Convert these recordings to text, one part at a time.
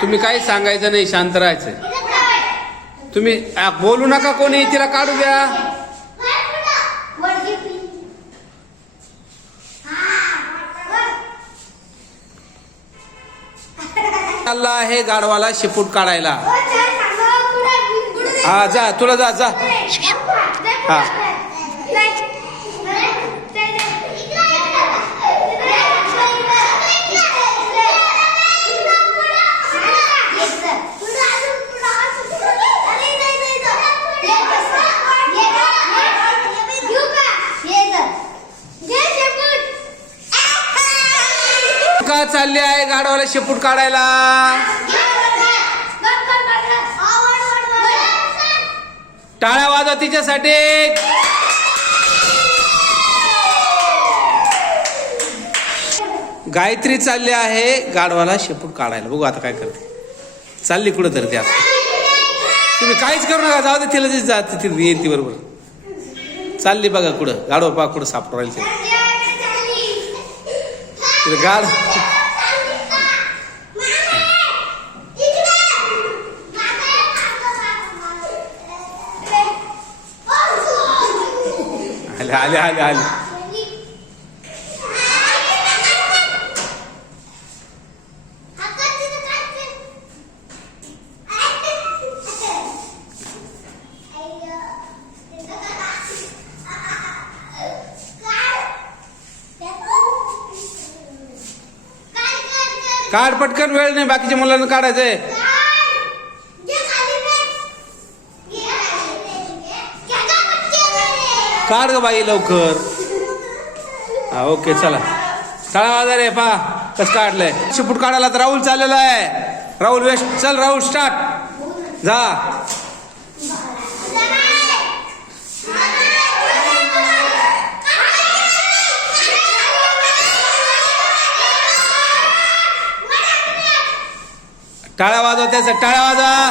तुम्ही काही सांगायचं नाही, शांत राहायचं. तुम्ही बोलू नका, कोणी तिला काढू द्या. चालला आहे गाढवाला शेपूट काढायला. हा जा, तुला जा जा. हा का चालली आहे गाढवाला शेपूट काढायला. टाळ्या वाजवा तिच्यासाठी. गायत्री चालली आहे गाढवाला शेपूट काढायला. बघू आता काय करते. चालली कुठं तर त्या. तुम्ही काहीच करू नका, जाऊ दे तिला. जाते ती येईल ती बरोबर. चालली बघा कुठं. गाढवा पा कुठं सापडू राहील तिला. गाढ आले आले आले. काढ पटकन, वेळ नाही, बाकीच्या मुलांना काढायचंय. काढ ग बाई लवकर. हा ओके चला. टाळा वाजा रे. पा कसं काढलंय शेपूट काढायला. तर राहुल चाललेला आहे. राहुल वेस्ट. चल राहुल स्टार्ट. जा. टाळ्या वाजवा त्याचं. टाळ्या वाजवा.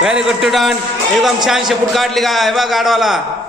Very good student. एकदम छान शेपूट काढली का. हे बघ गाढवाला.